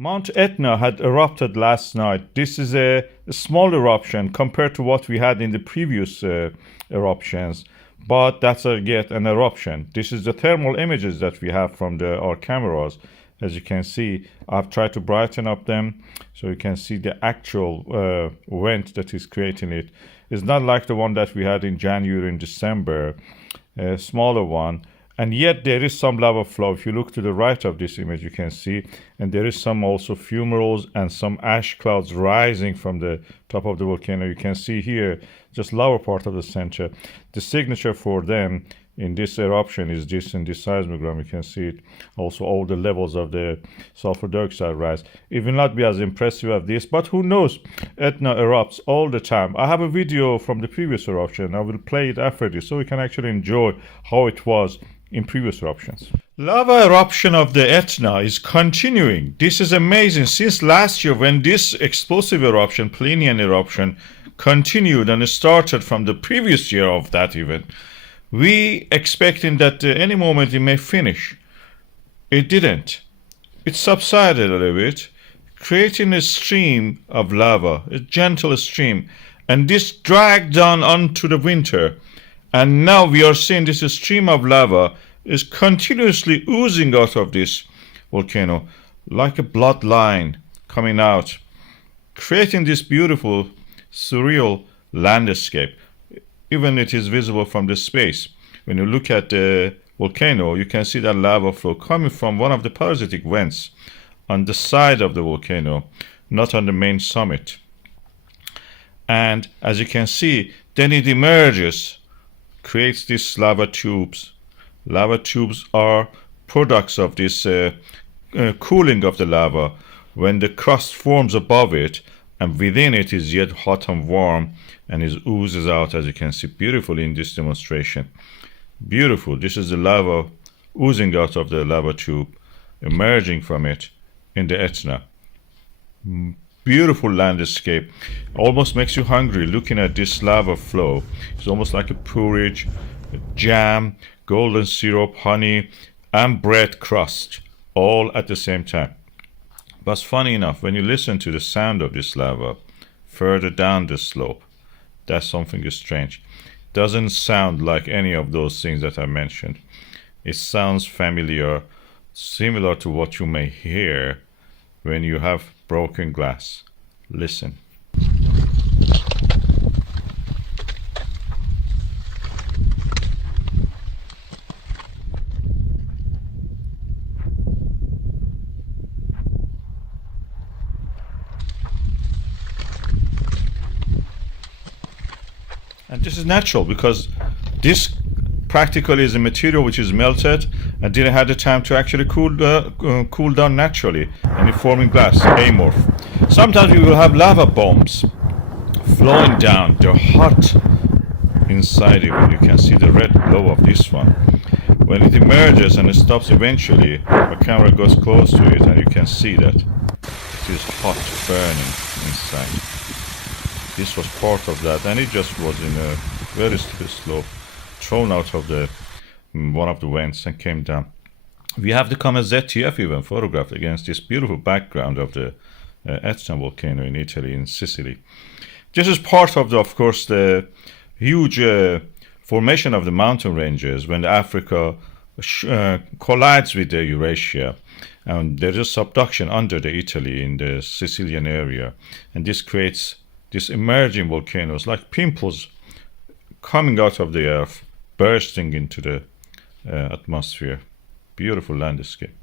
Mount Etna had erupted last night. This is a small eruption compared to what we had in the previous eruptions, but that's yet an eruption. This is the thermal images that we have from our cameras. As you can see, I've tried to brighten up them so you can see the actual vent that is creating it. It's not like the one that we had in January and December, a smaller one. And yet there is some lava flow. If you look to the right of this image, you can see, and there is some also fumaroles and some ash clouds rising from the top of the volcano. You can see here, just lower part of the center. The signature for them in this eruption is this in this seismogram. You can see it. Also, all the levels of the sulfur dioxide rise. It will not be as impressive as this, but who knows? Etna erupts all the time. I have a video from the previous eruption. I will play it after this so we can actually enjoy how it was in previous eruptions. Lava eruption of the Etna is continuing. This is amazing. Since last year, when this explosive eruption, Plinian eruption, continued and started from the previous year of that event, we expecting that any moment it may finish. It didn't. It subsided a little bit, creating a stream of lava, a gentle stream, and this dragged on onto the winter. And now we are seeing this stream of lava is continuously oozing out of this volcano like a bloodline coming out, creating this beautiful, surreal landscape. Even it is visible from the space. When you look at the volcano, you can see that lava flow coming from one of the parasitic vents on the side of the volcano, not on the main summit. And as you can see, then it emerges, creates these lava tubes. Lava tubes are products of this cooling of the lava when the crust forms above it and within it is yet hot and warm and it oozes out, as you can see beautifully in this demonstration. Beautiful. This is the lava oozing out of the lava tube, emerging from it in the Etna. Beautiful landscape. Almost makes you hungry looking at this lava flow. It's almost like a porridge, a jam, golden syrup, honey, and bread crust, all at the same time. But funny enough, when you listen to the sound of this lava further down the slope, that's something strange. Doesn't sound like any of those things that I mentioned. It sounds familiar, similar to what you may hear when you have broken glass. Listen. And this is natural because this practically is a material which is melted and didn't have the time to actually cool down naturally, and it forming glass, amorph. Sometimes we will have lava bombs flowing down. They're hot inside it. You can see the red glow of this one. When it emerges and it stops eventually, the camera goes close to it and you can see that it is hot, burning inside. This was part of that, and it just was in a very steep slope, thrown out of the one of the vents and came down. We have the comet ZTF even photographed against this beautiful background of the Etna volcano in Italy, in Sicily. This is part of course, the huge formation of the mountain ranges when Africa collides with the Eurasia. And there is subduction under the Italy in the Sicilian area, and this creates these emerging volcanoes like pimples coming out of the earth, bursting into the atmosphere. Beautiful landscape.